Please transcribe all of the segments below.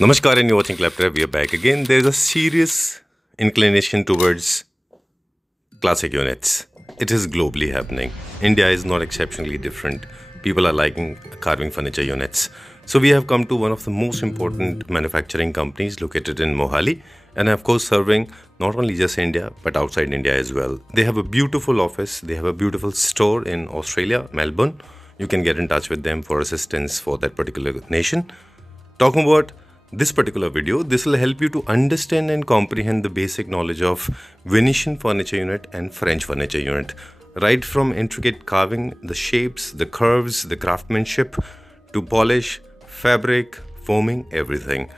Namaskar and you're watching Claptrap. We are back again. There's a serious inclination towards classic units. It is globally happening. India is not exceptionally different. People are liking carving furniture units. So we have come to one of the most important manufacturing companies located in Mohali, and of course serving not only just India but outside India as well. They have a beautiful office. They have a beautiful store in Australia, Melbourne. You can get in touch with them for assistance for that particular nation. Talking about this particular video, this will help you to understand and comprehend the basic knowledge of Venetian furniture unit and French furniture unit. Right from intricate carving, the shapes, the curves, the craftsmanship, to polish, fabric, foaming, everything.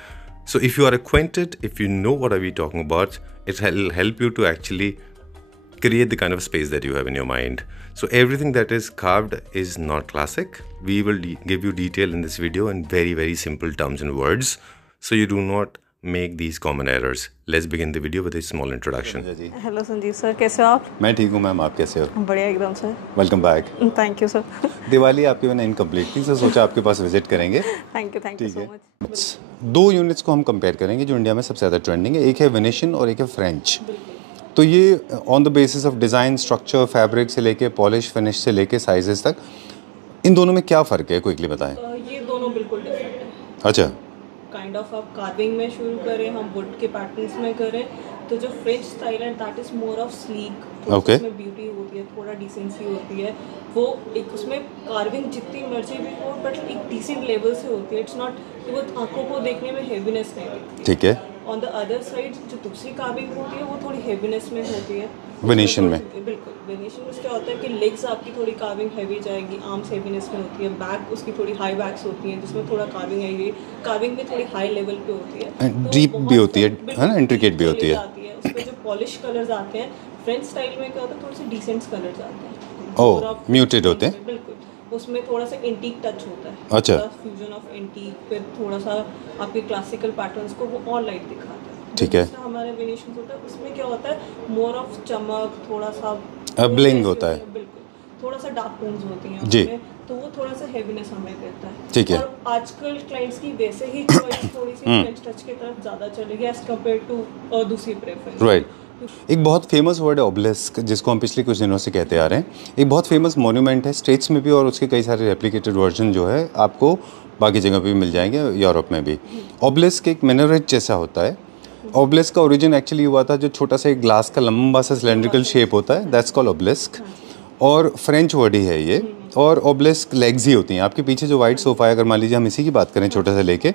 So if you are acquainted, if you know what are we talking about, it will help you to actually create the kind of space that you have in your mind. So everything that is carved is not classic. We will give you detail in this video in very simple terms and words, so you do not make these common errors. Let's begin the video with a small introduction. Hello Sanjeev sir, कैसे हो आप? मैं ठीक हूँ ma'am, आप कैसे हो? बढ़िया एकदम sir. Welcome back. Thank you sir. Diwali आपके बिना इनकम्प्लीट थी, तो सोचा आपके पास विजिट करेंगे। Thank you so much. दो यूनिट्स को हम कंपेयर करेंगे जो इंडिया में सबसे ज़्यादा ट्रेंडिंग है। एक है वेनेशियन और एक है फ्रेंच। तो ये on the basis of design, structure, fabric से लेके पॉलिश, फिनिश से लेके साइजेस तक, इन दोनों में क्या फ़र्क है, क्विकली बताएं। ये दोनों बिल्कुल डिफरेंट है। अच्छा, काइंड ऑफ आप कार्विंग में शुरू करें, हम वुड के पैटर्न्स में करें, तो जो फ्रेंच स्टाइल है that is more of sleek, Okay. उसमें ब्यूटी होती है, थोड़ा डिसेंसी होती है, वो एक उसमें कार्विंग जितनी मर्जी भी हो बट एक डिसेंट लेवल से होती है। इट्स नॉट वो आंखों को देखने में हेवीनेस नहीं दिखती। ठीक है। ऑन द अदर साइड जो दूसरी कार्विंग होती है वो थोड़ी हेवीनेस में होती है वेनेशियन में। बिल्कुल, वेनेशियन में क्या होता है कि लेग्स आपकी थोड़ी कार्विंग हैवी जाएगी, आर्म्स हेवीनेस में होती है, बैक उसकी थोड़ी हाई बैक्स होती हैं जिसमें थोड़ा कार्विंग आएगी, कार्विंग भी थोड़ी हाई लेवल पे होती है, डीप भी होती है ना, इंट्रिकेट भी होती है। उसमें जो पॉलिश कलर्स आते हैं फ्रेंच स्टाइल में क्या होता है, थोड़े से डिसेंट कलर्स आते हैं। ओह, म्यूटेड होते हैं। बिल्कुल, उसमें थोड़ा सा एंटीक टच होता है। अच्छा। फ्यूजन ऑफ एंटीक, फिर थोड़ा सा आपके क्लासिकल पैटर्न्स को वो और लाइट दिखाता है। ठीक है। हमारे वेनेशियन होता है उसमें क्या होता है, मोर ऑफ चमक, थोड़ा सा ब्लिंग होता है। बिल्कुल, थोड़ा सा डार्क टोन्स होती हैं जी। उसमें, तो वो थोड़ा सा हेवीनेस हमें देता है। ठीक है। और आजकल क्लाइंट्स की वैसे ही चॉइस थोड़ी सी फ्रेंच टच की तरफ ज़्यादा चलेगी एज कम्पेयर टू दूसरी प्रेफरेंस। राइट। एक बहुत फेमस वर्ड है ओबेलिस्क, जिसको हम पिछले कुछ दिनों से कहते आ रहे हैं। एक बहुत फेमस मॉन्यूमेंट है स्टेट्स में भी, और उसके कई सारे रेप्लिकेटेड वर्जन जो है आपको बाकी जगह पे भी मिल जाएंगे, यूरोप में भी। ओबेलिस्क एक मिनरेट जैसा होता है। ओबेलिस्क का ओरिजिन एक्चुअली हुआ था जो छोटा सा एक ग्लास का लंबा सा सिलेंड्रिकल शेप होता है, दैट्स कॉल्ड ओबेलिस्क, और फ्रेंच वर्ड ही है ये। और ओबेलिस्क लेग्स ही होती हैं। आपके पीछे जो वाइट सोफ़ा है, अगर मान लीजिए हम इसी की बात करें छोटा सा लेके,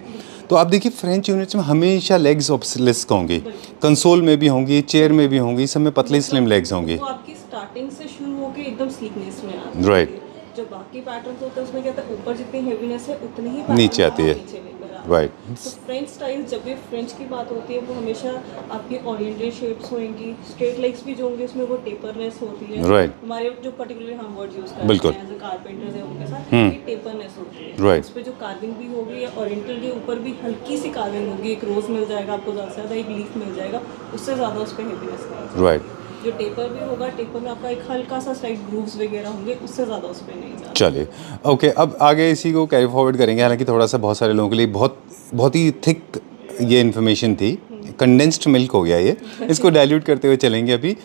तो आप देखिए फ्रेंच यूनिट्स में हमेशा लेग्स ओबेलिस्क होंगी, कंसोल में भी होंगी, चेयर में भी होंगी, सब में पतली स्लिम लेग्स होंगी। वो आपकी स्टार्टिंग से शुरू होकर एकदम स्लीकनेस में आती है। राइट। जो बाकी पैटर्न्स होते हैं उसमें क्या होता है, ऊपर जितनी हेवीनेस है उतनी ही नीचे आती है। राइट। तो फ्रेंच स्टाइल, जब भी फ्रेंच की बात होती है वो हमेशा आपकी ओरिएंटल शेप्स होंगी, स्ट्रेट लेग्स भी जो होंगे उसमें वो टेपरनेस होती है। राइट। हमारे जो पर्टिकुलरली हम वर्ड यूज करते बिल्कुल। हैं एज अ कारपेंटर्स है उनके साथ ये टेपरनेस होती है। राइट। उस पे जो कार्विंग भी होगी या ओरिएंटल के ऊपर भी हल्की सी कार्विंग होगी, एक रोज मिल जाएगा आपको ज़्यादा से ज़्यादा, एक लीफ मिल जाएगा, उससे ज़्यादा उस पर हेवीनेस नहीं। राइट। जो टेपर भी होगा, टेपर में आपका एक हल्का सा स्लाइड ग्रूव्स वगैरह होंगे, उससे ज़्यादा उस पर नहीं जाएगा। चलिए, ओके, अब आगे इसी को कैरी फॉरवर्ड करेंगे। हालांकि थोड़ा सा बहुत सारे लोगों के लिए बहुत ही थिक ये इन्फॉर्मेशन थी, कंडेंस्ड मिल्क हो गया ये। इसको डाइल्यूट करते हुए चलेंगे अभी।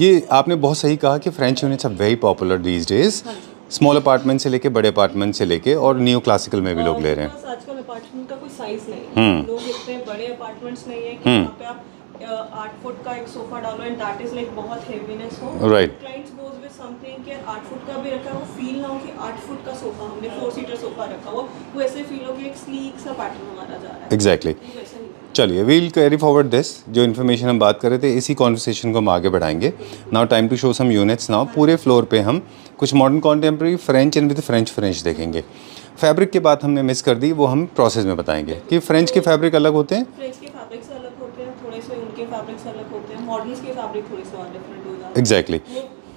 ये आपने बहुत सही कहा कि French units are very popular these days, small apartment से लेके बड़े अपार्टमेंट से लेके, और न्यू क्लासिकल में भी लोग ले रहे हैं। आजकल अपार्टमेंट का कोई साइज नहीं है, लोग इतने बड़े अपार्टमेंट्स नहीं है कि वहाँ पे आप 8 फुट का एक सोफा डालो एंड दैट इज लाइक बहुत हेवीनेस हो। Right. Clients goes with something कि 8 फुट का भी रखा है, वो फील ना हो कि 8 फुट का सोफा हमने 4 सीटर सोफा रखा हुआ, वो ऐसे फील हो कि एक स्लीक सा पैटर्न हमारा जा रहा है। एग्जैक्टली। चलिए, वील कैरी फॉरवर्ड दिस, जो इन्फॉर्मेशन हम बात कर रहे थे, इसी कॉन्वर्सेशन को हम आगे बढ़ाएंगे। Now time to show some units. Now पूरे फ्लोर पे हम कुछ modern contemporary French and with French देखेंगे। फैब्रिक की बात हमने मिस कर दी, वो हम प्रोसेस में बताएंगे कि फ्रेंच के फैब्रिक अलग होते हैं, फ्रेंच के फैब्रिक्स अलग होते हैं, थोड़े से उनके फैब्रिक्स अलग होते हैं, मॉडल्स के फैब्रिक थोड़े से और डिफरेंट हो जाते हैं। एग्जैक्टली।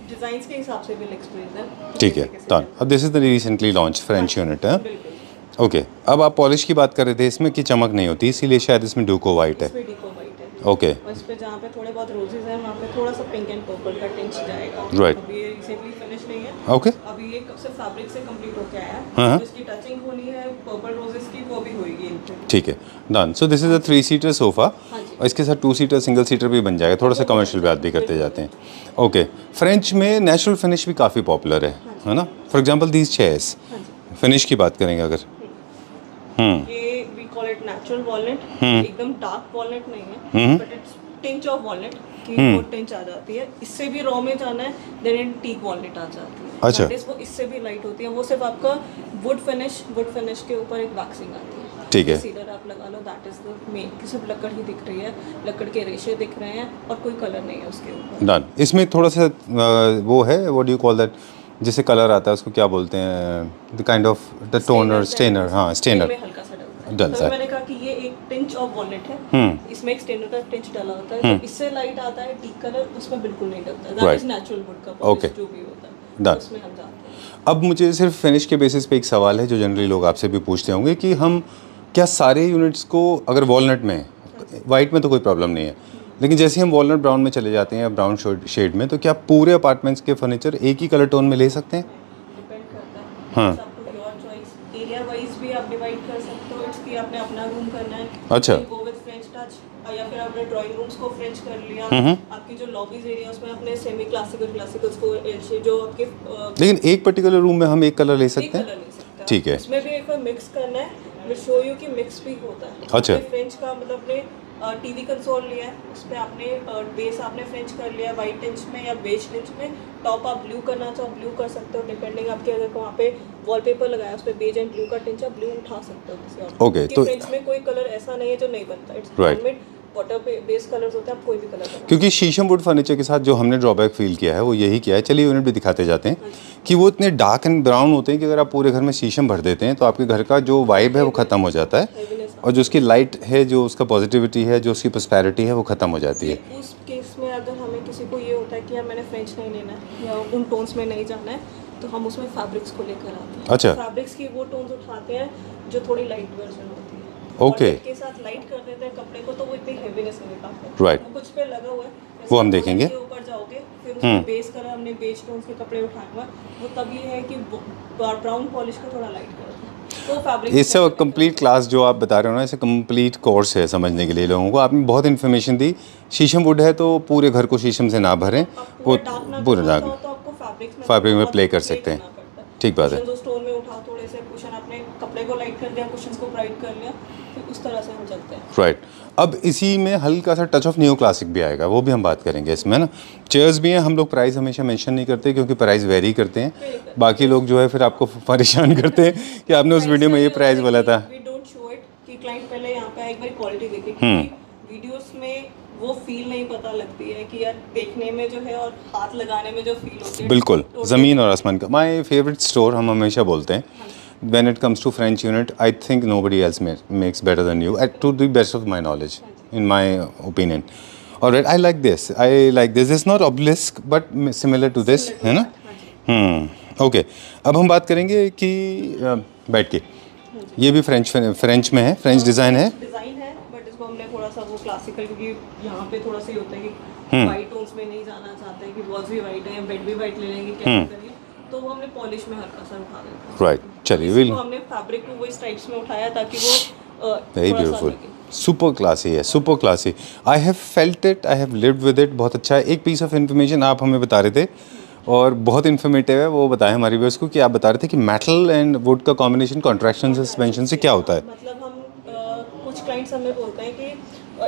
डिजाइन्स के हिसाब से भी एक्सप्लेन है। ठीक है, डन। अब this is the recently launch French unit है। ओके, अब आप पॉलिश की बात कर रहे थे, इसमें की चमक नहीं होती, इसीलिए शायद इसमें डूको वाइट है। इसमें डीको वाइट है। ओके और इस पे जहाँ पे थोड़े बहुत रोजेस हैं वहाँ पे थोड़ा सा पिंक एंड पर्पल का टिंच जाएगा। Right. अभी ये रिसेंटली फिनिश नहीं है, ओके अभी ये कब से फैब्रिक से कंप्लीट होके आया हाँ। है। जिसकी टचिंग होनी है पर्पल रोजेस की वो भी होएगी इन पे। ठीक है done. So this is a 3-सीटर सोफ़ा हाँ जी। और इसके साथ 2-सीटर सिंगल सीटर भी बन जाएगा, थोड़ा सा कमर्शियल बात भी करते जाते हैं। ओके फ्रेंच में नेचुरल फिनिश भी काफ़ी पॉपुलर है ना। फॉर एग्जांपल दीज चेयर्स, हाँ जी। फिनिश की बात करेंगे अगर, ये we call it natural walnut, एकदम डार्क वॉलनट नहीं है but it's tinge of walnut की वो टिंच आ जाती है। इससे भी रॉ में जाना है देन इन टीक वॉलनट आ जाती है। अच्छा। That is वो इससे भी लाइट होती है, वो सिर्फ आपका वुड फिनिश के ऊपर एक वैक्सिंग आती है। ठीक है। सीडर आप लगा लो, दैट इज द मेन, कि सिर्फ लकड़ ही दिख रही है, लकड़ के रेशे दिख रहे हैं और कोई कलर नहीं है उसके ऊपर। डन। इसमें थोड़ा सा वो है, what do you call that, जिससे कलर आता है उसको क्या बोलते हैं, the kind of the toner, stainer, हाँ स्टेनर में हल्का सा डलता है। डलता तो है। मैंने कहा कि ये एक टिंच ऑफ वॉलनट है, इसमें एक स्टेनर का टिंच डाला होता है, तो इससे लाइट आता है। टीक कलर उसमें बिल्कुल नहीं डलता, that Right. Is natural would का Okay. पॉलिश जो भी होता है Done. उसमें हम जानते हैं। अब मुझे सिर्फ फिनिश के बेसिस पे एक सवाल है जो जनरली लोग आपसे भी पूछते होंगे कि हम क्या सारे यूनिट्स को, अगर वॉलनट में, वाइट में तो कोई प्रॉब्लम नहीं है, लेकिन जैसे हम वॉलनट ब्राउन में चले जाते हैं या ब्राउन शेड में, तो क्या पूरे अपार्टमेंट्स के फर्नीचर एक ही कलर टोन में ले सकते हैं? डिपेंड करता है, हाँ। It's up to your choice. Area wise भी आप डिवाइड कर सकते हो, इट्स कि आपने अपना रूम करना है, अच्छा। गो विद फ्रेंच टच, या फिर आपने ड्राइंग रूम्स को फ्रेंच कर लिया, आपकी जो लॉबीज एरिया उसमें अपने सेमी क्लासिकल्स को एल शेप, जो आपके लेकिन एक पर्टिकुलर रूम में हम एक कलर ले एक सकते कलर हैं? ले सकते हैं। ठीक है। इसमें भी एक बार मिक्स करना है, विल शो यू कि मिक्स भी होता है। अच्छा। आपने फ्रेंच का मतलब अपने टीवी कंसोल लिया है, उस पर आपने बेस आपने फ्रेंच कर लिया वाइट टिंच में या बेज टिंच में, टॉप आप ब्लू करना चाहो ब्लू कर सकते हो, डिपेंडिंग आपके, अगर वहाँ पे वॉलपेपर लगाया उस पर बेज एंड ब्लू का टिंच आप ब्लू उठा सकते हो किसी और। Okay, क्योंकि तो- फ्रेंच में कोई कलर ऐसा नहीं है जो नहीं बनता, it's Right. Handmade, water base colours होते हैं, आप कोई भी कलर बना। क्योंकि शीशम वुड फर्नीचर के साथ जो हमने ड्रॉबैक फील किया है वो यही किया है, चलिए यूनिट भी दिखाते जाते हैं, कि वो इतने डार्क एंड ब्राउन होते हैं कि अगर आप पूरे घर में शीशम भर देते हैं तो आपके घर का जो वाइब है वो ख़त्म हो जाता है, Heaviness और जो उसकी लाइट है, जो उसका पॉजिटिविटी है, जो उसकी प्रॉस्पेरिटी है, वो ख़त्म हो जाती है। उस केस में अगर हमें किसी को ये होता है कि यार मैंने फ्रेंच नहीं लेना है या उन टोन्स में नहीं जाना है, तो हम उसमें फैब्रिक्स को लेकर आते हैं। अच्छा। फैब्रिक्स की वो टोन्स उठाते हैं जो थोड़ी लाइट वर्जन होती है। Okay. और के साथ लाइट कर देते हैं कपड़े को, तो वो इतनी हेवीनेस नहीं दिखाते। Right. वो कुछ पे लगा हुआ है, वो हम जैसे देखेंगे। के ऊपर जाओगे फिर उसमें बेस कलर, हमने बेज टोन्स के कपड़े उठाए हुए हैं, वो तब ये है कि ब्राउन पॉलिश को थोड़ा लाइट कर दो, तो फैब्रिक इससे कंप्लीट क्लास जो आप बता रहे हो ना, इसे कंप्लीट कोर्स है समझने के लिए लोगों को। आपने बहुत इन्फॉर्मेशन दी। शीशम वुड है तो पूरे घर को शीशम से ना भरें, वो पूरे दाग तो आपको फैब्रिक्स फैब्रिक में बहुत प्ले कर play सकते हैं। करना पड़ता है। ठीक बात है। कुशन स्टोन में उठाओ, थोड़े से कुशन अपने कपड़े को लाइट कर दिया, कुशन को ब्राइट कर लिया, फिर उस तरह से हम चलते हैं। राइट। अब इसी में हल्का सा टच ऑफ न्यू क्लासिक भी आएगा, वो भी हम बात करेंगे इसमें ना। चेयर्स भी हैं, हम लोग प्राइस हमेशा मेंशन नहीं करते क्योंकि प्राइस वेरी करते हैं। बाकी लोग जो है फिर आपको परेशान करते हैं कि आपने उस वीडियो में ये प्राइस बोला था। वी डोंट शो इट कि क्लाइंट पहले यहाँ पे एक बार क्वालिटी देखे, क्योंकि वीडियोस में वो फील नहीं पता लगती है कि यार देखने में जो है और हाथ लगाने में जो फील होती है, बिल्कुल ज़मीन और आसमान का। माय फेवरेट स्टोर हम हमेशा बोलते हैं, when it comes to French unit, I think nobody else makes better than you, to the best of my knowledge, in my opinion. All right, I like this. It's not obelisk, but similar to this, है ना? Okay. अब हम बात करेंगे कि बैठ के, ये भी फ्रेंच में है, फ्रेंच डिज़ाइन है। डिज़ाइन है, बट इसको हमने थोड़ा सा वो क्लासिकल, क्योंकि यहाँ पे थोड़ा सा ही होता है कि वाइट टोन्स में नहीं जाना चाहते हैं कि वॉल्स भी वाइट है, बेड भी वाइट ले लेंगे, क्या करिए, तो वो हमने पॉलिश में हल्का सा उठा देते हैं। राइट, चलिए इसको विल हमने फैब्रिक को वही स्ट्राइप्स में उठाया ताकि वो वेरी थोड़ा सा ब्यूटीफुल, लगे। सुपर क्लासी है, super classy. I have felt it, I have lived with it. बहुत अच्छा है। एक पीस ऑफ इन्फॉर्मेशन आप हमें बता रहे थे और बहुत इन्फॉर्मेटिव है, वो बताएं हमारी व्यूअर्स को, कि आप बता रहे थे कि मेटल एंड वुड का कॉम्बिनेशन कॉन्ट्रैक्शन सस्पेंशन से क्या होता है। मतलब हम कुछ क्लाइंट्स हमें बोलते हैं कि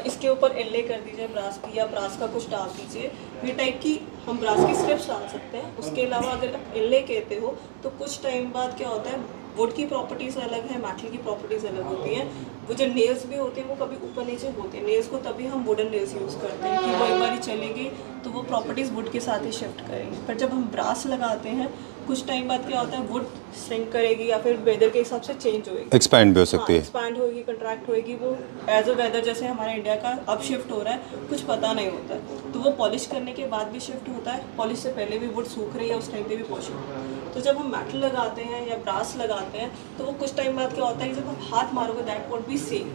इसके ऊपर एल्ले कर दीजिए ब्रास की, या ब्रास का कुछ डाल दीजिए, ये टाइप की हम ब्रास की स्ट्रिप्स डाल सकते हैं। उसके अलावा अगर आप एल्ले कहते हो तो कुछ टाइम बाद क्या होता है, वुड की प्रॉपर्टीज़ अलग है, मेटल की प्रॉपर्टीज़ अलग होती हैं। वो जो नेल्स भी होते हैं वो कभी ऊपर नीचे होते हैं, नेल्स को तभी हम वुडन नेल्स यूज़ करते हैं कि वो एक बार चलेगी तो वो प्रॉपर्टीज़ वुड के साथ ही शिफ्ट करेंगी। पर जब हम ब्रास लगाते हैं कुछ टाइम बाद क्या होता है, वुड श्रिंक करेगी या फिर वेदर के हिसाब से चेंज होएगी, एक्सपैंड भी हो सकती है। एक्सपैंड होगी, कंट्रैक्ट होएगी, वो एज अ वेदर जैसे हमारे इंडिया का अब शिफ्ट हो रहा है, कुछ पता नहीं होता है, तो वो पॉलिश करने के बाद भी शिफ्ट होता है, पॉलिश से पहले भी वुड सूख रही है, उस टाइम पे भी पॉलिश होता है। तो जब हम मेटल लगाते हैं या ब्रास लगाते हैं तो वो कुछ टाइम बाद क्या होता है, जब हम हाथ मारोगे that would be same,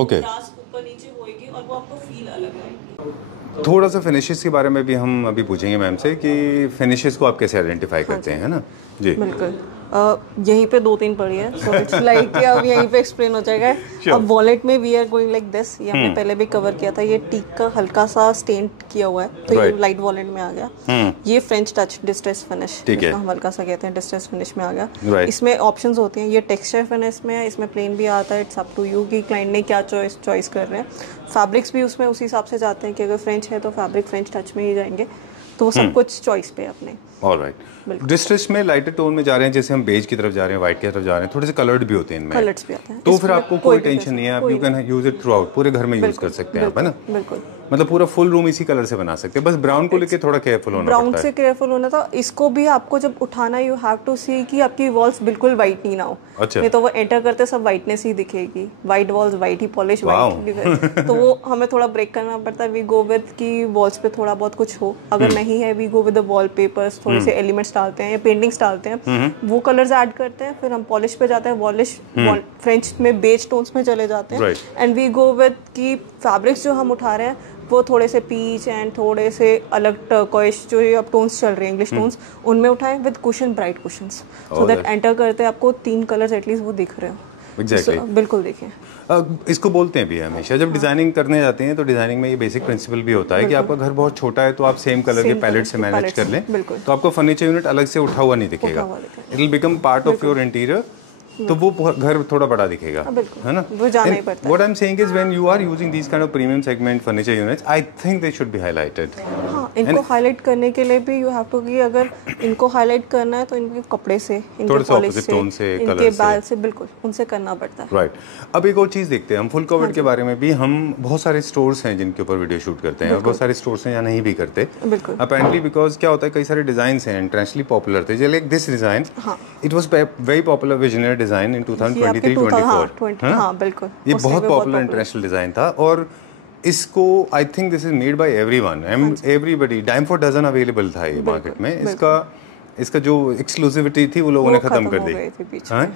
okay, brass ऊपर नीचे होएगी और वो आपको फील अलग आएगी। थोड़ा सा फिनिशेस के बारे में भी हम अभी पूछेंगे मैम से कि फिनिशेस को आप कैसे आइडेंटिफाई करते हैं, है ना जी। बिल्कुल। यहीं पे 2-3 पड़ी है, सो इट्स लाइक कि अब यहीं पे एक्सप्लेन हो जाएगा। अब वॉलेट में we are going like this, ये हमने पहले भी कवर किया था। ये टीक का हल्का सा स्टेन किया हुआ है, तो ये लाइट वॉलेट में आ गया। ये फ्रेंच टच डिस्ट्रेस फिनिश, जिसको हम हल्का सा कहते हैं, डिस्ट्रेस फिनिश में आ गया। इसमें ऑप्शंस होते हैं, ये टेक्सचर फिनिश में है, इसमें प्लेन भी आता है। इट्स अप टू यू कि क्लाइंट ने क्या चॉइस कर रहे हैं। फैब्रिक्स भी उसमें उसी हिसाब से जाते हैं कि अगर फ्रेंच है तो फैब्रिक फ्रेंच टच में ही जाएंगे, तो वो सब कुछ चॉइस पे अपने। ऑलराइट। डिस्ट्रेस में लाइटर टोन में जा रहे हैं, जैसे हम बेज की तरफ जा रहे हैं, व्हाइट की तरफ जा रहे हैं, थोड़े से कलर्ड भी होते हैं इनमें, कलर्स भी आते हैं, तो फिर आपको कोई टेंशन नहीं है, आप you can use it through out, पूरे घर में यूज कर सकते हैं आप, है ना। बिल्कुल, मतलब पूरा फुल रूम इसी कलर से बना सकते हैं। बस ब्राउन को लेके थोड़ा केयरफुल होना पड़ता है। ब्राउन से केयरफुल होना था। इसको भी आपको जब उठाना, यू हैव टू सी कि आपकी वॉल्स बिल्कुल वाइट नहीं ना हो। अच्छा। नहीं तो वो एंटर करते सब वाइटनेस ही दिखेगी, वाइट वॉल्स, वाइट ही पॉलिश, वाइट। तो वो हमें थोड़ा ब्रेक करना पड़ता है। वी गो विद की वॉल्स पे थोड़ा बहुत कुछ हो, अगर नहीं है we go with the wallpapers, थोड़े से एलिमेंट्स डालते हैं या पेंटिंग्स डालते हैं, वो कलर्स ऐड करते हैं। फिर हम पॉलिश पे जाते हैं, पॉलिश फ्रेंच में बेज टोन्स में चले जाते हैं, एंड वी गो विद की फैब्रिक्स जो हम उठा रहे हैं वो थोड़े से पीच एंड थोड़े से अलग टर्कोइश, जो ये अब टोन्स चल रहे हैं इंग्लिश टोन्स, उनमें उठाएं with cushion, bright cushions, so that enter करते आपको 3 कलर्स एटलीस्ट वो दिख रहे हो। एग्जैक्टली, बिल्कुल देखें। इसको बोलते हैं भी हमेशा जब डिजाइनिंग करने जाते हैं, तो डिजाइनिंग में ये बेसिक प्रिंसिपल भी होता है कि आपका घर बहुत छोटा है तो आप सेम कलर के पैलेट से मैनेज कर लें, तो आपको फर्नीचर यूनिट अलग से उठा हुआ नहीं दिखेगा, it will become part of your interior, तो वो घर थोड़ा बड़ा दिखेगा, है ना। वो जाना ही पड़ता है। What I am saying is when you are using these kind of premium segment furniture units, I think they should be highlighted. हाँ, इनको हाईलाइट करने के लिए भी यू हैव टू, कि अगर इनको हाईलाइट करना है तो इनके कपड़े से, इनके पॉलिश से, इनके बाल से, बिल्कुल उनसे करना पड़ता है। राइट। अब एक और चीज़ देखते हैं हम, फुल कवर्ड के बारे में भी। हम बहुत सारे स्टोर्स हैं जिनके ऊपर वीडियो शूट करते हैं, और बहुत सारे स्टोर्स हैं या नहीं भी करते अपेरेंटली, बिकॉज क्या होता है, कई सारे डिजाइन हैं इंटरनेशनली पॉपुलर थे, like this design, it was very popular visionary design इन 2023-24, हाँ बिल्कुल, ये बहुत पॉपुलर इंटरनेशनल डिजाइन था। और इसको I think this is made by everyone, everybody, dime for dozen available था ये मार्केट में। इसका जो एक्सक्लूसिविटी थी वो लोगों ने खत्म कर दी।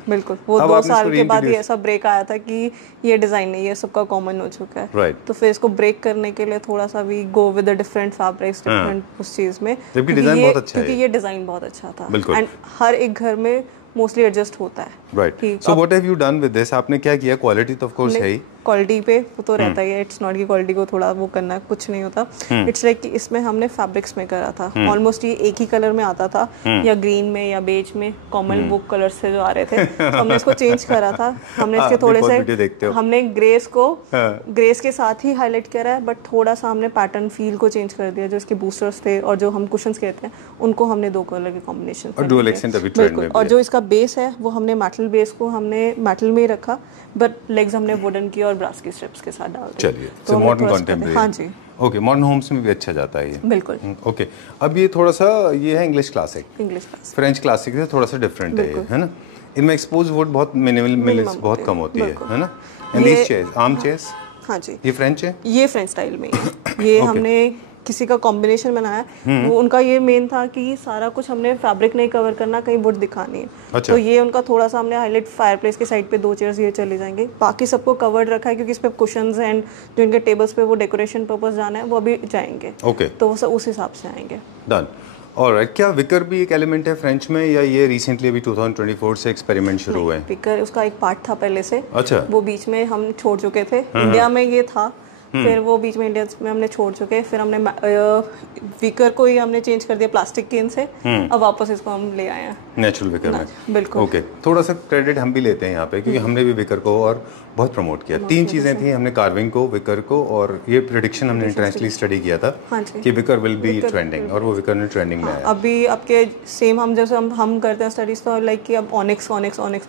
बिल्कुल, वो 2 साल के बाद ये ऐसा ब्रेक आया था कि ये डिजाइन नहीं, ये सबका कॉमन हो चुका है। राइट। तो फिर इसको ब्रेक करने के लिए थोड़ा सा we go with the different fabrics, different उस चीज में, जबकि डिजाइन बहुत अच्छा है, क्योंकि ये डिजाइन बहुत अच्छा था, एंड हर एक घर में मोस्टली एडजस्ट होता है। Right. So what have you done with this, आपने क्या किया? क्वालिटी तो ऑफ कोर्स है ही, क्वालिटी पे वो तो रहता ही है, इट्स नॉट की क्वालिटी को थोड़ा वो करना, कुछ नहीं होता। इट्स लाइक कि इसमें हमने फैब्रिक्स में करा था, ऑलमोस्ट ये एक ही कलर में आता था, या ग्रीन में या बेज में, कॉमन बुक कलर से जो आ रहे थे, तो हमने इसको चेंज करा था। हमने इसके थोड़े से, हमने ग्रेस को ग्रेस के साथ ही हाईलाइट करा है, बट थोड़ा सा हमने पैटर्न फील को चेंज कर दिया। जो इसके बूस्टर्स थे और जो हम कुशंस कहते हैं, उनको हमने 2 कलर के कॉम्बिनेशन, और जो इसका बेस है वो हमने मेटल बेस को हमने मेटल में ही रखा, बट लेग्स हमने वुडन की और ब्रास की स्ट्रिप्स के साथ डाल दिए। चलिए, तो मॉडर्न कंटेम्परेरी, हाँ जी, ओके, मॉडर्न होम्स में भी अच्छा जाता है ये, बिल्कुल। ओके। अब ये थोड़ा सा ये है इंग्लिश क्लासिक, फ्रेंच क्लासिक से थोड़ा सा डिफरेंट है ना। इनमें एक्सपोज वुड बहुत मिनिमल बहुत कम होती है ना। And these chairs, arm chairs, हाँ जी, ये फ्रेंच है, ये फ्रेंच स्टाइल में है। ये हमने किसी का कॉम्बिनेशन बनाया, वो उनका ये मेन था कि सारा कुछ हमने फैब्रिक नहीं कवर करना, कहीं वुड दिखानी है। अच्छा। तो ये उनका थोड़ा सा हमने हाईलाइट, फायरप्लेस के साइड पे 2 चेयर्स ये चले जाएंगे, बाकी सबको कवर्ड रखा है, क्योंकि इस पे कुशंस एंड जो इनके टेबल्स पे वो डेकोरेशन पर्पस जाना है वो अभी जाएंगे। ओके, तो वो सब उस हिसाब से आएंगे। डन। ऑलराइट। क्या विकर भी एक एलिमेंट है फ्रेंच में, या ये रिसेंटली अभी 2024 से एक्सपेरिमेंट शुरू हुआ है? विकर उसका एक पार्ट था पहले से। अच्छा। वो बीच में हम छोड़ चुके थे, इंडिया में ये था, फिर वो बीच में इंडिया में हमने छोड़ चुके, फिर हमने विकर को ही हमने चेंज कर दिया प्लास्टिक केन से, अब वापस इसको हम ले आए हैं नेचुरल विकर में। बिल्कुल, ओके। थोड़ा सा क्रेडिट हम भी लेते हैं यहाँ पे, क्योंकि हमने भी विकर को और बहुत प्रमोट किया। 3 चीजें थी, हमने कार्विंग को, विकर को, और ये प्रेडिक्शन हमने इंटरनेशनली स्टडी किया था कि विकर विल बी ट्रेंडिंग, और वो विकर ने ट्रेंडिंग में आया। अभी आपके सेम हम जैसे हम करते हैं स्टडीज, तो लाइक कि अब ऑनिक्स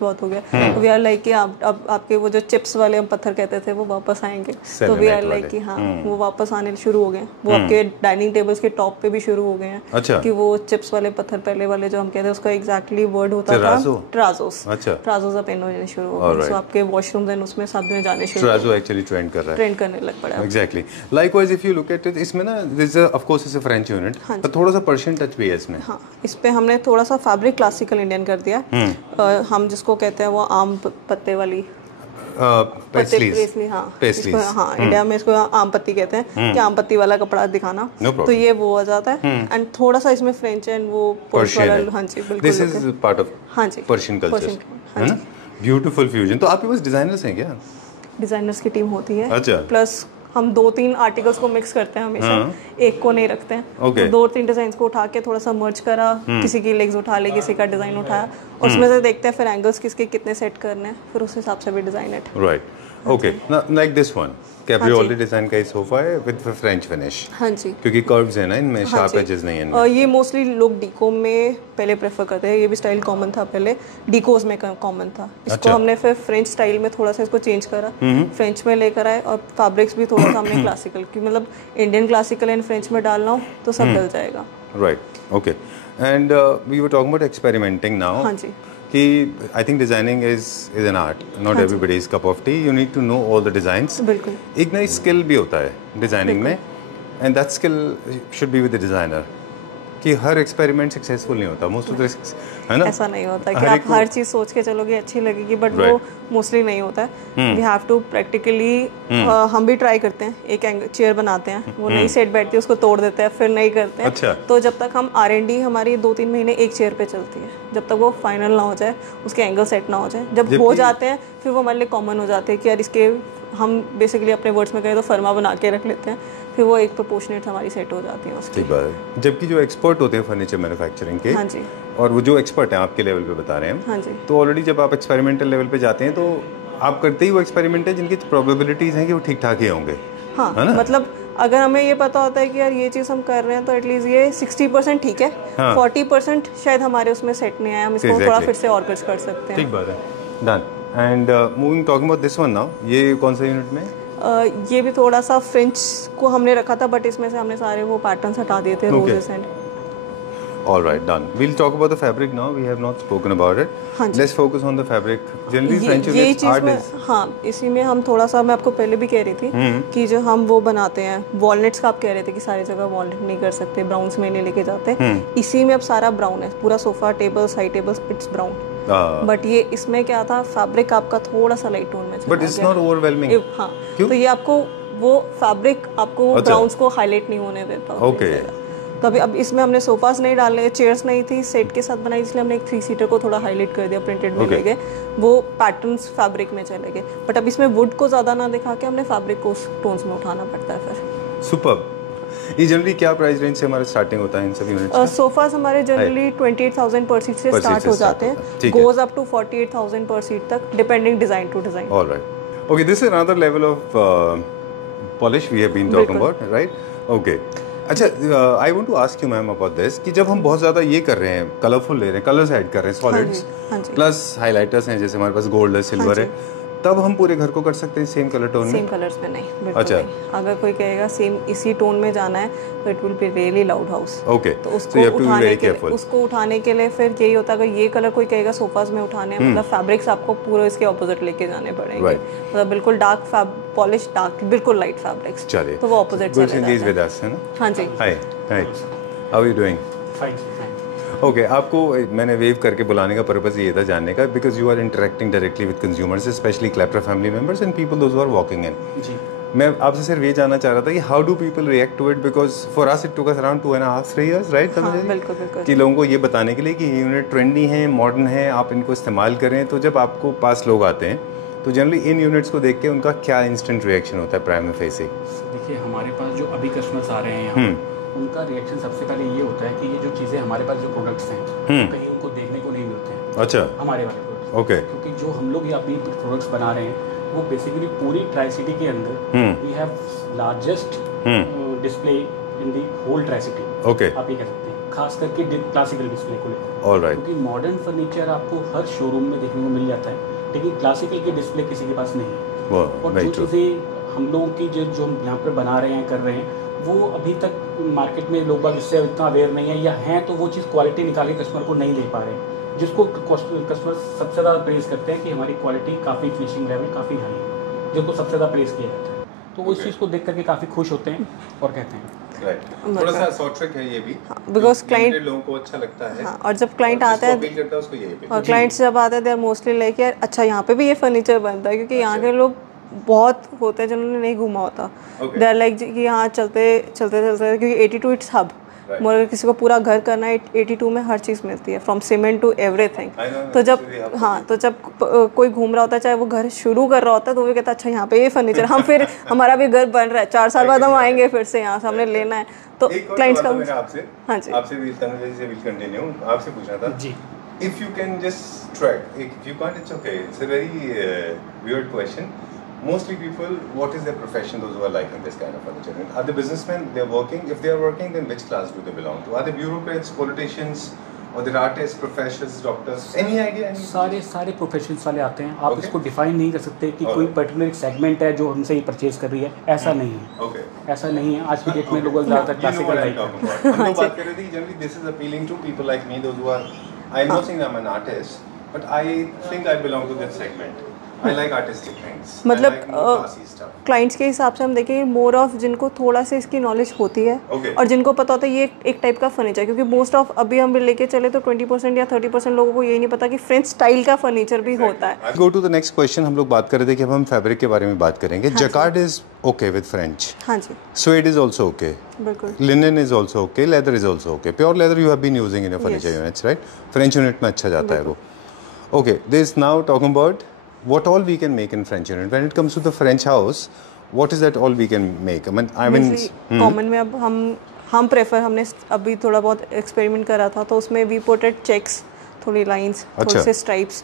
बहुत हो गया, तो वी आर लाइक कि अब आपके वो जो चिप्स वाले हम पत्थर कहते थे वो वापस आएंगे, तो वी आर लाइक कि हाँ वो वापस आने शुरू हो गए। वो आपके डाइनिंग टेबल्स के टॉप पे भी शुरू हो गए हैं। अच्छा। कि वो चिप्स वाले पत्थर पहले वाले जो हम कहते हैं, उसका एग्जैक्टली वर्ड होता था ट्राजोस। अच्छा, ट्राजोस अब होने शुरू हो गए, सो आपके वॉशरूम्स एंड उसमें सब में जाने शुरू, ट्राजो एक्चुअली ट्रेंड कर रहा है, ट्रेंड करने लग पड़ा। Exactly. Likewise if you look at it, इसमें ना this of course is a French unit, पर थोड़ा सा पर्शियन टच भी है इसमें। हाँ, इस पे हमने थोड़ा सा फैब्रिक क्लासिकल इंडियन कर दिया, हम जिसको कहते हैं वो आम पत्ते वाली पेस्ली, हाँ हाँ इंडिया में इसको आम पत्ती कहते हैं कि आम पत्ती वाला कपड़ा दिखाना, तो ये वो आ जाता है। एंड थोड़ा सा इसमें फ्रेंच एंड वो पर्शियन वाला, हाँ जी बिल्कुल, दिस इज पार्ट ऑफ हाँ जी पर्शियन कल्चर, है ना? Beautiful fusion. तो आपके पास डिजाइनर्स हैं क्या? डिजाइनर्स की टीम होती है, अच्छा। प्लस हम 2-3 आर्टिकल्स को मिक्स करते हैं हमेशा, एक को नहीं रखते हैं। Okay. 2-3 डिजाइन को उठा के थोड़ा सा मर्ज करा, किसी की लेग्स उठा ली, किसी का डिजाइन उठाया, और उसमें से देखते हैं फिर एंगल्स किसके कितने सेट करने हैं, फिर उस हिसाब से भी डिजाइन है। Right, okay. Like this one cabriole design का ही सोफा है विद फ्रेंच फिनिश, हाँ जी, क्योंकि कर्व्स है ना इनमें, शार्प एजेस नहीं है इनमें। ये मोस्टली लोग डीको में पहले प्रेफर करते हैं, ये भी स्टाइल कॉमन था पहले, डीकोज में कॉमन था। इसको हमने फिर फ्रेंच स्टाइल में थोड़ा सा इसको चेंज करा, फ्रेंच में लेकर आए, और फैब्रिक्स भी थोड़ा सा हमने क्लासिकल की, मतलब इंडियन क्लासिकल एंड फ्रेंच में डालना हो तो सब डल जाएगा। Right, okay. And we were talking about experimenting now, हाँ जी, कि I think designing is an art, not everybody's cup of tea, you need to know all the designs. बिल्कुल, एक नई स्किल भी होता है डिजाइनिंग में, and that skill should be with the designer, कि हर एक्सपेरिमेंट सक्सेसफुल नहीं होता, मोस्ट ऑफ द, है ना? ऐसा नहीं होता कि आप हर चीज सोच के चलोगे अच्छी लगेगी, बट वो मोस्टली नहीं होता है। वी हैव टू प्रैक्टिकली, हम भी ट्राई करते हैं, एक चेयर बनाते हैं, वो नहीं सेट बैठती, उसको तोड़ देते हैं, फिर नहीं करते हैं। अच्छा। तो जब तक हम R&D हमारी 2-3 महीने एक चेयर पे चलती है, जब तक वो फाइनल ना हो जाए, उसके एंगल सेट ना हो जाए, जब हो जाते हैं फिर वो हमारे लिए कॉमन हो जाते हैं कि यार इसके, हम बेसिकली अपने वर्ड्स में कहें तो फर्मा बना के रख लेते हैं, फिर वो एक प्रोपोर्शनेट हमारी सेट हो जाती है उसकी। ठीक बात है। जबकि जो एक्सपर्ट होते हैं फर्नीचर मैन्युफैक्चरिंग के, हाँ जी, और वो जो एक्सपर्ट हैं आपके लेवल पे बता रहे हैं, हाँ जी, तो ऑलरेडी जब आप एक्सपेरिमेंटल लेवल पे जाते हैं तो आप करते ही वो एक्सपेरिमेंट है जिनकी प्रोबेबिलिटीज़ हैं कि वो ठीक ठाक ही होंगे, हाँ, है ना? मतलब अगर हमें ये पता होता है कि यार ये चीज़ हम कर रहे हैं तो एटलीस्ट ये 60% ठीक है, 40% शायद हमारे उसमें सेट नहीं आया, हम इसको थोड़ा फिर से और कुछ कर सकते हैं। ठीक बात है, done. And moving talking about this one now, ये कौन सा यूनिट में? ये भी थोड़ा सा फ्रेंच को हमने रखा था, बट इसमें से हमने सारे वो पैटर्न्स हटा दिए थे, roses and. All right, done. We'll talk about the fabric now. We have not spoken about it. हाँ जी, Let's focus on the fabric. Generally, French ये units चीज़ art में, is. हाँ, इसी में हम थोड़ा सा, मैं आपको पहले भी कह रही थी कि जो हम वो बनाते हैं वॉलनट्स का, आप कह रहे थे कि सारी जगह वॉलनट नहीं कर सकते, ब्राउन्स में नहीं लेके जाते, इसी में अब सारा ब्राउन है, पूरा sofa table, side tables, it's brown. But ये इसमें क्या था, फैब्रिक आपका थोड़ा सा लाइट टोन में चला But it's not overwhelming. हाँ, तो ये आपको वो फैब्रिक आपको ब्राउन्स को हाईलाइट नहीं होने देता। Okay. तभी अब इसमें हमने सोफास नहीं डाले, चेयर्स नहीं थी, सेट के साथ बनाई, इसलिए हमने एक 3 सीटर को थोड़ा हाईलाइट कर दिया, प्रिंटेड में ले गए, वो पैटर्न्स फैब्रिक में चले गए। बट अब इसमें वुड को ज़्यादा ना दिखा के हमने फैब्रिक को टोन्स में उठाना पड़ता है फिर। सुपर्ब। ये जनरली क्या प्राइस रेंज से हमारा स्टार्टिंग होता है इन सभी यूनिट्स? सोफास हमारे जनरली 28,000 पर सीट से स्टार्ट हो जाते हैं, गोज अप टू 48,000 पर सीट तक, depending design to design. Alright, okay, this is another level of polish we have been talking about, right? Okay, अच्छा, I want to ask you ma'am about this, कि जब हम बहुत ज़्यादा ये कर रहे हैं, कलरफुल ले रहे हैं, कलर्स ऐड कर रहे हैं, सॉलिड्स प्लस हाइलाइटर्स हैं, जैसे हमारे पास गोल्ड है, सिल्वर है, तब हम पूरे घर को कर सकते हैं सेम कलर टोन में? सेम कलर्स में नहीं, बिल्कुल नहीं। अगर कोई कहेगा सेम इसी टोन में जाना है तो it will be really loud house. Okay, तो उसको उठाने के लिए फिर यही होता है, अगर ये कलर कोई कहेगा सोफास में उठाने, मतलब फैब्रिक्स आपको पूरे इसके ऑपोजिट लेके जाने पड़ेंगे, मतलब बिल्कुल डार्क पॉलिश, डार्क बिल्कुल लाइट फैब्रिक्स, चलिए, तो वो ऑपोजिट चले जाते हैं। हाँ जी, hi hi, how are you doing? Fine. Okay, आपको मैंने वेव करके बुलाने का पर्पज़ ये था जानने का, because you are interacting directly with consumers, specially क्लैप्टर family members and people those who are walking in. जी, मैं आपसे सिर्फ ये जानना चाह रहा था कि how do people react to it, because for us it took us around 2.5-3 years, right? हाँ, बिल्कुल बिल्कुल, कि लोगों को ये बताने के लिए कि ये यूनिट ट्रेंडी है, मॉडर्न है, आप इनको इस्तेमाल करें। तो जब आपको पास लोग आते हैं तो जनरली इन यूनिट्स को देख के उनका क्या इंस्टेंट रिएक्शन होता है प्राइम फेस? देखिए, हमारे पास जो अभी कस्टमर्स आ रहे हैं यहाँ, उनका रिएक्शन सबसे पहले ये होता है कि ये जो चीज़ें हमारे पास जो प्रोडक्ट्स हैं, कहीं उनको देखने को नहीं मिलते हैं। अच्छा, हमारे वाले प्रोडक्ट्स, ओके, क्योंकि जो हम लोग ये अपनी प्रोडक्ट्स बना रहे हैं वो बेसिकली पूरी ट्राई सिटी के अंदर we have largest display in the whole tricity. Okay, आप ये कह सकते हैं, खास करके क्लासिकल डिस्प्ले को लेकर। ऑलराइट, क्योंकि मॉडर्न फर्नीचर आपको हर शोरूम में देखने को मिल जाता है, लेकिन क्लासिकल के डिस्प्ले किसी के पास नहीं है। और जो चीज़ें हम लोगों की जो हम यहाँ पर बना रहे हैं, कर रहे हैं, वो अभी तक मार्केट में लोग बाग इससे इतना अवेयर नहीं है, या हैं तो वो चीज़ क्वालिटी निकाल के कस्टमर को नहीं दे पा रहे हैं, जिसको कस्टमर सबसे ज़्यादा प्रेज़ करते हैं कि हमारी क्वालिटी काफ़ी, फिनिशिंग लेवल काफ़ी हाई है, जिसको सबसे ज़्यादा प्रेज़ किया जाता है। तो उस चीज़ को देख करके काफ़ी खुश होते हैं और कहते हैं थोड़ा सा शॉर्ट ट्रिक है ये भी, बिकॉज क्लाइंट लोगों को अच्छा लगता है। हाँ, और जब क्लाइंट आता है और क्लाइंट्स जब आते हैं दे आर मोस्टली लाइक यार अच्छा यहाँ पे भी ये फर्नीचर बनता है, क्योंकि यहाँ के लोग बहुत होते हैं जिन्होंने नहीं घूमा होता, दे आर लाइक कि यहाँ चलते क्योंकि 82 इट्स हब, मगर किसी को पूरा घर करना है 82 में हर चीज़ मिलती है, फ्रॉम सीमेंट टू एवरीथिंग। तो जब कोई घूम रहा होता है, चाहे वो घर शुरू कर रहा होता है, तो वो कहता है अच्छा यहाँ पे ये फर्नीचर, हम फिर हमारा भी घर बन रहा है, 4 साल बाद हम आएंगे फिर से यहाँ से हमने लेना है। तो क्लाइंट्स का हाँ जी आपसे भी कंटिन्यू आपसे पूछना था जी, if you can just track, if you can't, it's okay, it's a very weird question. Mostly people, what is their profession, those who are liking this kind of furniture? Are they businessmen? They're working. If they are working, then which class do they belong to? Are they bureaucrats, politicians, or they're artists, professors, doctors? Any idea? सारे professions वाले आते हैं। आप इसको define नहीं कर सकते कि कोई पर्टिकुलर सेगमेंट है जो हमसे ही परचेज कर रही है, ऐसा नहीं है। ऐसा नहीं है। आज की डेट में लोग ज़्यादातर क्लासिकल लाइक करते हैं। हम लोग बात कर रहे थे कि generally this is appealing to people like me, those who are, I am not saying I am an artist, but I think I belong to this segment. I like artistic things. मतलब clients के हिसाब से हम देखें more of जिनको थोड़ा सा इसकी नॉलेज होती है और जिनको पता होता है ये एक टाइप का फर्नीचर, क्योंकि मोस्ट ऑफ अभी हम लेके चले तो 20% या 30% लोगों को ये नहीं पता कि फ्रेंच स्टाइल का फर्नीचर भी होता है। Go to the next question. हम लोग बात कर रहे थे कि अब हम फैब्रिक के बारे में बात करेंगे। Jacquard is okay with French, हाँ जी, स्वेड इज ऑल्सो ओके, बिल्कुल, linen is also okay, leather is also okay, pure leather you have been using in your furniture units, right? French unit में अच्छा जाता है वो। Okay, this now talking about what all we can make in French unit. When it comes to the French house, what is that all we can make? I mean common में अब हम prefer, हमने अभी थोड़ा बहुत experiment करा था, तो उसमें वी पुटेड चेक्स, थोड़ी लाइंस, थोड़े से स्ट्राइप्स,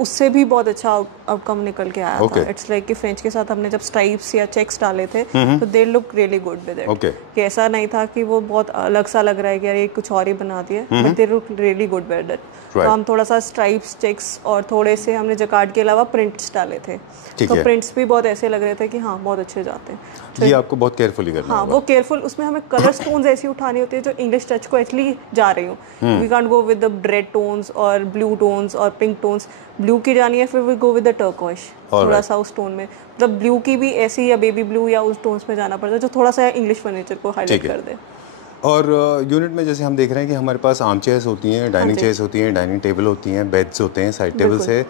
उससे भी बहुत अच्छा आउटकम निकल के आया था। इट्स लाइक कि फ्रेंच के साथ हमने जब स्ट्राइप्स या चेक्स डाले थे तो they look really good with it, कि ऐसा नहीं था कि वो बहुत अलग सा लग रहा है कि यार ये कुछ और ही बना दिया, but they look really good with it. तो हम थोड़ा सा स्ट्राइप्स, चेक्स और थोड़े से हमने जकार्ड के अलावा प्रिंट्स डाले थे, तो प्रिंट्स भी बहुत ऐसे लग रहे थे कि हाँ बहुत अच्छे जाते हैं। तो ये आपको बहुत केयरफुली करना हाँ, वो केयरफुल, उसमें हमें कलर टोन्स ऐसी उठानी होती है जो इंग्लिश टच को एक्चुअली जा रही हूँ। We can't go with the red tones और ब्लू टोन्स और पिंक टोन्स, ब्लू की जानी है फिर we go with the turquoise, थोड़ा सा उस टोन में, मतलब ब्लू की भी ऐसी या बेबी ब्लू या उस टोन्स में जाना पड़ता है जो थोड़ा सा इंग्लिश फर्नीचर को हाईलाइट कर दे। और यूनिट में जैसे हम देख रहे हैं कि हमारे पास आर्म चेयर्स होती हैं, डाइनिंग चेयर्स होती हैं, डाइनिंग टेबल होती हैं, बेड्स होते हैं, साइड टेबल्स है,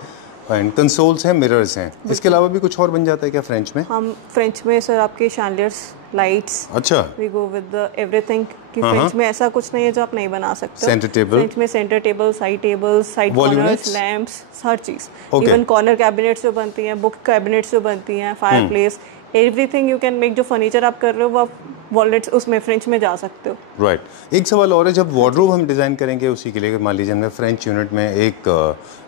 एंड कंसोल्स हैं, मिरर्स हैं। इसके अलावा भी कुछ और बन जाता है क्या फ्रेंच में? हम फ्रेंच में सर आपके शैंडलियर्स, लाइट्स, अच्छा, वी गो विद एवरीथिंग, कि फ्रेंच में ऐसा कुछ नहीं है जो आप नहीं बना सकते। सेंटर टेबल, फ्रेंच में centre table, side corners, lamps, हर चीज़, इवन कॉर्नर कैबिनेट्स जो बनती हैं, बुक कैबिनेट्स जो बनती हैं, fireplace, everything you can make. जो फर्नीचर आप कर रहे हो वो आप वॉलेट्स उसमें फ्रेंच में जा सकते हो। राइट। एक सवाल और है, जब वार्डरोब हम डिज़ाइन करेंगे उसी के लिए, मान लीजिए हमने फ्रेंच यूनिट में एक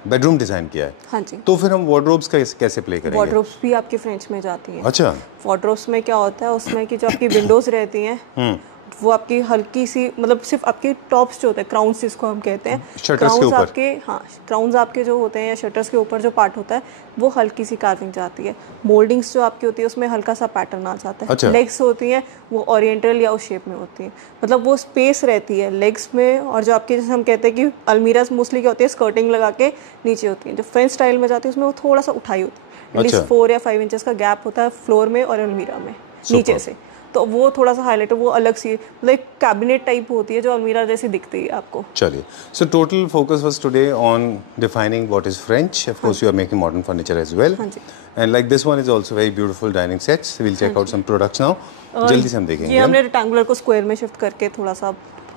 बेडरूम डिज़ाइन किया है, हाँ जी, तो फिर हम वार्डरोब्स का कैसे प्ले करेंगे? वार्डरोब्स भी आपकी फ्रेंच में जाती हैं। अच्छा, वार्डरोब्स में क्या होता है, उसमें कि जो आपकी विंडोज़ रहती हैं वो आपकी हल्की सी, मतलब सिर्फ आपके टॉप्स जो होते हैं, क्राउन्स जिसको हम कहते हैं, क्राउन्स आपके, हाँ क्राउन्स आपके जो होते हैं या शटर्स के ऊपर जो पार्ट होता है वो हल्की सी कार्विंग जाती है। मोल्डिंग्स जो आपकी होती है उसमें हल्का सा पैटर्न आ जाता है। अच्छा। लेग्स होती हैं वो ओरिएंटल या उस शेप में होती हैं, मतलब वो स्पेस रहती है लेग्स में। और जो आपके जैसे हम कहते हैं कि अलमीराज मोस्टली क्या होती है, स्कर्टिंग लगा के नीचे होती है। जो फ्रेंच स्टाइल में जाती है उसमें वो थोड़ा सा उठाई होती है, एटलीस्ट 4 या 5 इंचेस का गैप होता है फ्लोर में और अलमीरा में नीचे से, तो वो थोड़ा सा हाईलाइट है, वो अलग सी मतलब कैबिनेट टाइप होती है जो अलमीरा जैसी दिखती है आपको। चलिए, so total focus was today on defining what is French. Of course you are making modern furniture as well, and like this one is also very beautiful dining sets. We will check out some products now, जल्दी से हम देखेंगे। ये हमने rectangular को square में shift करके थोड़ा सा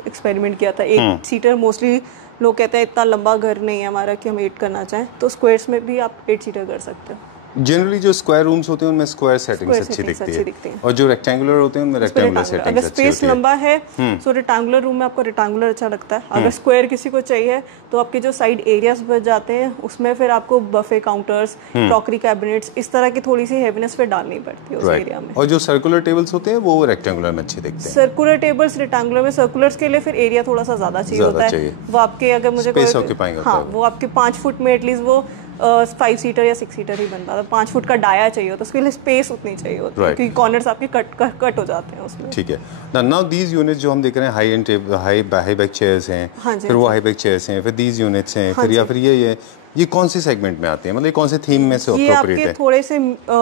एक्सपेरिमेंट किया था। 8 सीटर, मोस्टली लोग कहते हैं इतना लंबा घर नहीं है हमारा कि हम 8 करना चाहें, तो स्क्वायर्स में भी आप 8 सीटर कर सकते हो। जनरली जो स्क्वायर रूम्स होते हैं उनमें स्क्वायर सेटिंग्स अच्छी दिखती है, और जो रेक्टेंगुलर होते हैं उनमें रेक्टेंगुलर सेटिंग्स अच्छी होती है। अगर स्पेस लंबा है तो रेक्टेंगुलर रूम में आपको रेक्टेंगुलर अच्छा लगता है। अगर स्क्वायर किसी को चाहिए तो आपके जो साइड एरियाज बच जाते हैं उसमें फिर आपको बफे काउंटर्स, क्रॉकरी कैबिनेट्स, इस तरह की थोड़ी सी हेवीनेस पे डालनी पड़ती है उस एरिया में। और जो सर्कुलर टेबल्स होते हैं वो रेक्टेंगुलर में अच्छे दिखते हैं। सर्कुलर टेबल्स रेक्टेंगुलर में, सर्कुलर्स के लिए फिर एरिया थोड़ा सा ज्यादा चाहिए होता है। वो आपके, अगर मुझे स्पेस ऑक्यूपाइंग होता है, हाँ वो आपके 5 फुट में एटलीस्ट वो 5 सीटर या 6 सीटर ही बन पाता। 5 फुट का डाया चाहिए होता है, उसके लिए स्पेस उतनी चाहिए होती है क्योंकि कॉर्नर्स आपके कट हो जाते हैं उसमें। ठीक है। नाउ दीज यूनिट्स जो हम देख रहे हैं high and high back chairs हैं, फिर वो हाई बैक चेयर्स हैं, फिर दीज यूनिट्स हैं, फिर या फिर ये कौन सी सेगमेंट में आते हैं, मतलब ये कौन से थीम में से अप्रोप्रिएट है? ये आपके थोड़े से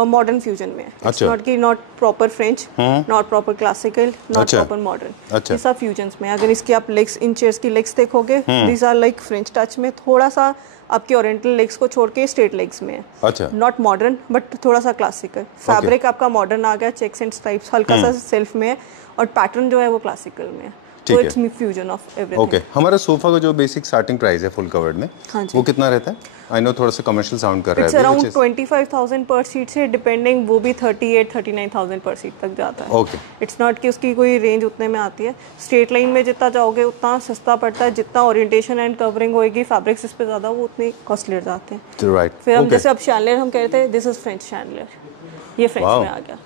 मॉडर्न फ्यूजन में है। अच्छा। Not proper French, not proper classical, not proper modern, ये सब फ्यूजन्स में। अगर इसकी आप लेग्स, इन चेयर्स की लेग्स देखोगे, these are like French touch में, थोड़ा सा आपके ओरिएंटल लेग्स को छोड़ के स्ट्रेट लेग्स में है। अच्छा। नॉट मॉडर्न बट थोड़ा सा क्लासिकल। फैब्रिक आपका मॉडर्न आ गया, चेक्स एंड स्ट्राइप्स हल्का सा सेल्फ में है, और पैटर्न जो है वो क्लासिकल में है। तो it's fusion of everything. Okay, हमारा सोफा का जो बेसिक स्टार्टिंग प्राइस है फुल कवर्ड में, वो कितना रहता है? आई नो थोड़ा सा कमर्शियल साउंड कर रहा है। इट्स अराउंड 25,000 पर सीट से डिपेंडिंग, वो भी 38-39,000 पर सीट तक जाता है। ओके। इट्स नॉट कि उसकी कोई रेंज उतने में आती है। स्ट्रेट लाइन में जितना जाओगे उतना सस्ता पड़ता है, जितना ओरिएंटेशन एंड कवरिंग होएगी, फैब्रिक्स इस पे ज़्यादा, वो उतनी कॉस्टली जाते हैं। राइट। फिर हम जैसे अब शैंडलियर हम कहते हैं, दिस इज फ्रेंच शैंडलियर, ये फ्रेंच में आ गया।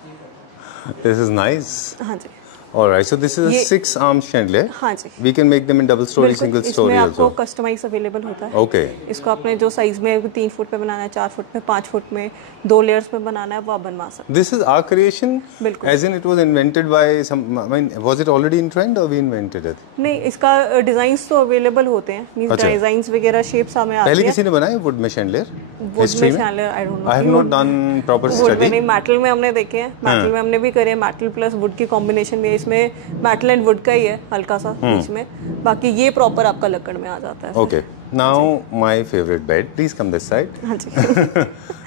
This is nice. हाँ जी। Alright, so this is a 6-arm chandelier. हाँ जी। We can make them in double story, single story इसमें also. आपको कस्टमाइज अवेलेबल होता है। Okay. इसको आपने जो साइज में 3 फुट पे बनाना है, 4 फुट पे, 5 फुट में, 2 लेयर्स में बनाना है, वो आप बनवा सकते हैं। This is our creation. बिल्कुल। As in it was invented by some. I mean, was it already in trend or we invented it? नहीं, इसका डिजाइन्स तो अवेलेबल होते हैं, मींस डिजाइन्स वगैरह शेप्स हमें आती है। पहले किसी ने बनाया वुड में chandelier? वुड में chandelier I don't know. I have not done proper would में study. नहीं, मेटल में हमने देखे हैं, मेटल में हमने भी करे, मेटल प्लस वुड की कॉम्बिनेशन में, इसमें मेटल एंड वुड का ही है हल्का सा बीच में, बाकी ये प्रॉपर आपका लकड़ में आ जाता है। Okay. Now my favorite bed. Please come this side. हाँ जी।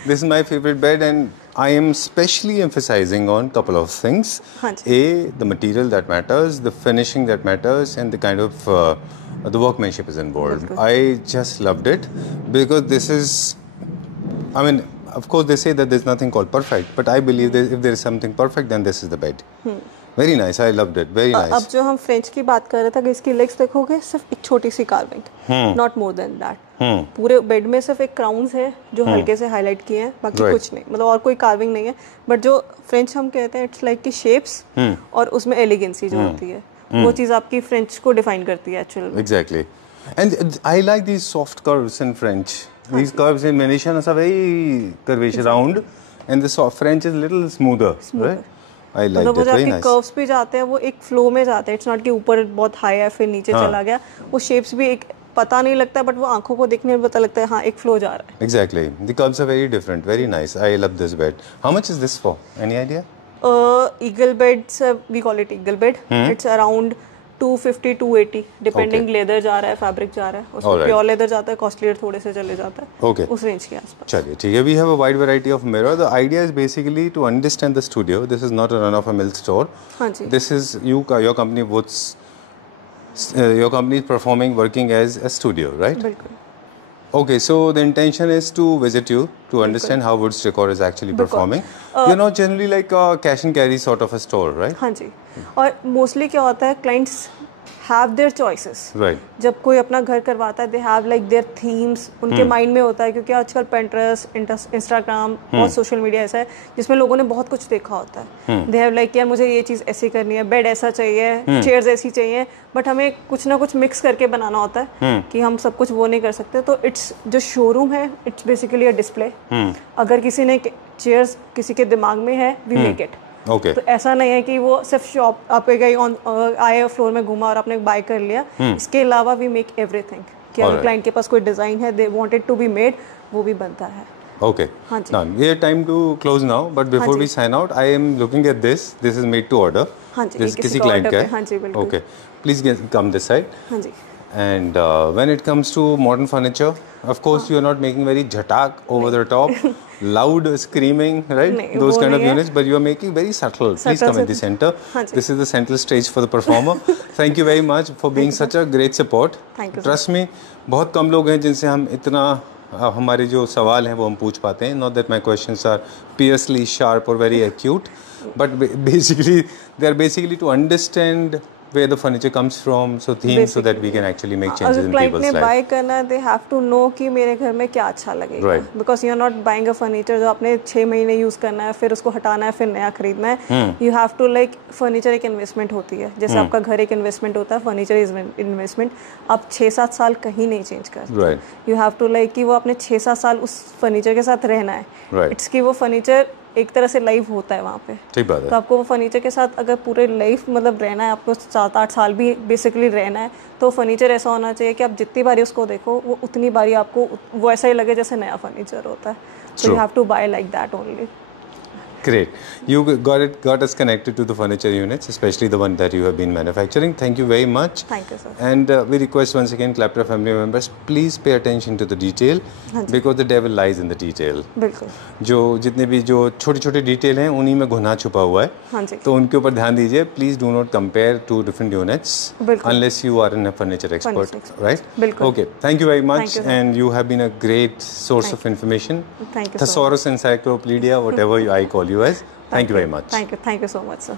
This is my favorite bed and I am specially emphasizing on couple of things. हाँ जी। A, the material that matters, the finishing that matters, and the kind of the workmanship is involved. I just loved it because this is, I mean, of course they say that there's nothing called perfect, but I believe that if there is something perfect, then this is the bed. Very nice. I loved it. Very nice. अब जो हम French की बात कर रहे थे, इसकी legs देखोगे सिर्फ एक छोटी सी carving, not more than that. पूरे बेड में सिर्फ एक क्राउन्स है जो हल्के से हाईलाइट किए हैं, बाकी कुछ नहीं, मतलब और कोई कार्विंग नहीं है। बट जो फ्रेंच हम कहते हैं, इट्स लाइक की शेप्स और उसमें एलिगेंसी जो होती है, वो चीज़ आपकी फ्रेंच को डिफाइन करती है एक्चुअल में। Exactly. And I like these soft curves in French. These curves in Venetian are very curvaceous round, and the soft French is little smoother. Right? I like मतलब it. Very nice. कर्व्स भी जाते हैं, वो एक flow में जाते हैं। It's not कि ऊपर बहुत हाई है फिर नीचे चला गया, वो शेप्स भी एक पता नहीं लगता, बट वो आंखों को देखने में पता लगता है, हाँ एक फ्लो जा रहा है। Exactly. The curves are very different. Very nice. I love this bed. How much is this for? Any idea? Eagle beds, we call it eagle bed. It's around 250-280 depending leather जा रहा है, fabric जा रहा है, उसमें pure leather जाता है, costlier थोड़े से चले जाता है। Okay. उस रेंज के आसपास। चलिए ठीक है। We have a wide variety of mirror. The idea is basically to understand the studio. This is not a run of a mill store. हाँ जी। This is your company Woods. Your company is performing, working as a studio, right? बिल्कुल। Okay, so the intention is to visit you to understand how Woods Decor is actually performing. You're not generally like a cash and carry sort of a store, right? हाँ जी। और mostly क्या होता है, clients have their choices. Right. जब कोई अपना घर करवाता है, they have like their themes, उनके माइंड में होता है, क्योंकि आजकल Pinterest, इंस्टाग्राम, बहुत सोशल मीडिया ऐसा है जिसमें लोगों ने बहुत कुछ देखा होता है। दे हैव लाइक यार मुझे ये चीज़ ऐसी करनी है, बेड ऐसा चाहिए, चेयर्स ऐसी चाहिए, बट हमें कुछ ना कुछ मिक्स करके बनाना होता है कि हम सब कुछ वो नहीं कर सकते। तो इट्स जो शोरूम है, इट्स बेसिकली अ डिस्प्ले। अगर किसी ने चेयर्स किसी के दिमाग में है, वी मेक इट। Okay. तो ऐसा नहीं है कि वो सिर्फ शॉप आप गई आए फ्लोर में घुमा और आपने बाय कर लिया। इसके अलावा वी मेक एवरीथिंग, कि अगर क्लाइंट के पास कोई डिजाइन है, they want it to be made, वो भी बनता है। Okay. हाँ जी। Now, we have time to close now, but before we sign out, I am looking at this. This is made to order. हाँ जी, This किसी किसी का client order का पे, हाँ जी, है? बिल्कुल। Okay. Please come this side. हाँ जी। And when it comes to modern furniture, of course, you are not making very jhatak over the top, loud screaming, right? नहीं, Those वो kind of नहीं है। units, but you are making very subtle. Please Subtle come in the center. हाँ जी। This is the central stage for the performer. Thank you very much for being such a great support. Thank you, Trust me, बहुत कम लोग हैं जिनसे हम इतना हमारे जो सवाल हैं वो हम पूछ पाते हैं. Not that my questions are piercingly sharp or very acute, but basically they are basically to understand where the furniture comes from, so themes, so that we can actually make changes in client people's ने life. buy करना है, they have to know कि मेरे घर में क्या अच्छा लगेगा. Right. Because you are not buying a furniture जो आपने 6 महीने यूज़ करना है, फिर उसको हटाना है, फिर नया खरीदना है. You have to like furniture एक इन्वेस्टमेंट होती है. जैसे आपका घर एक इन्वेस्टमेंट होता है, फर्नीचर इज इन्वेस्टमेंट. आप 6-7 साल कहीं नहीं चेंज करते. Right. You have to like कि वो आपने 6-7 साल उस फर्नीचर के साथ रहना है. Right. इट्स कि वो फर्नीचर एक तरह से लाइव होता है वहाँ पे. ठीक बात है. तो आपको वो फर्नीचर के साथ अगर पूरे लाइफ मतलब रहना है, आपको 7-8 साल भी बेसिकली रहना है, तो फर्नीचर ऐसा होना चाहिए कि आप जितनी बारी उसको देखो वो उतनी बारी आपको वो ऐसा ही लगे जैसे नया फर्नीचर होता है. So you have to buy like that only. Great. You got us connected to the furniture units, especially the one that you have been manufacturing. Thank you very much. Thank you, sir. And we request once again, Claptra family members, please pay attention to the detail, because the devil lies in the detail. बिल्कुल. जो जितने भी जो छोटे-छोटे detail हैं उन्हीं में गुनाह छुपा हुआ है. हाँ जी. तो उनके ऊपर ध्यान दीजिए. Please do not compare two different units unless you are a furniture expert, right? बिल्कुल. Okay. Thank you very much. Thank you, and you have been a great source of information. Thank you. Thesaurus Encyclopedia, whatever I call you as. Thank you very much. Thank you so much, sir.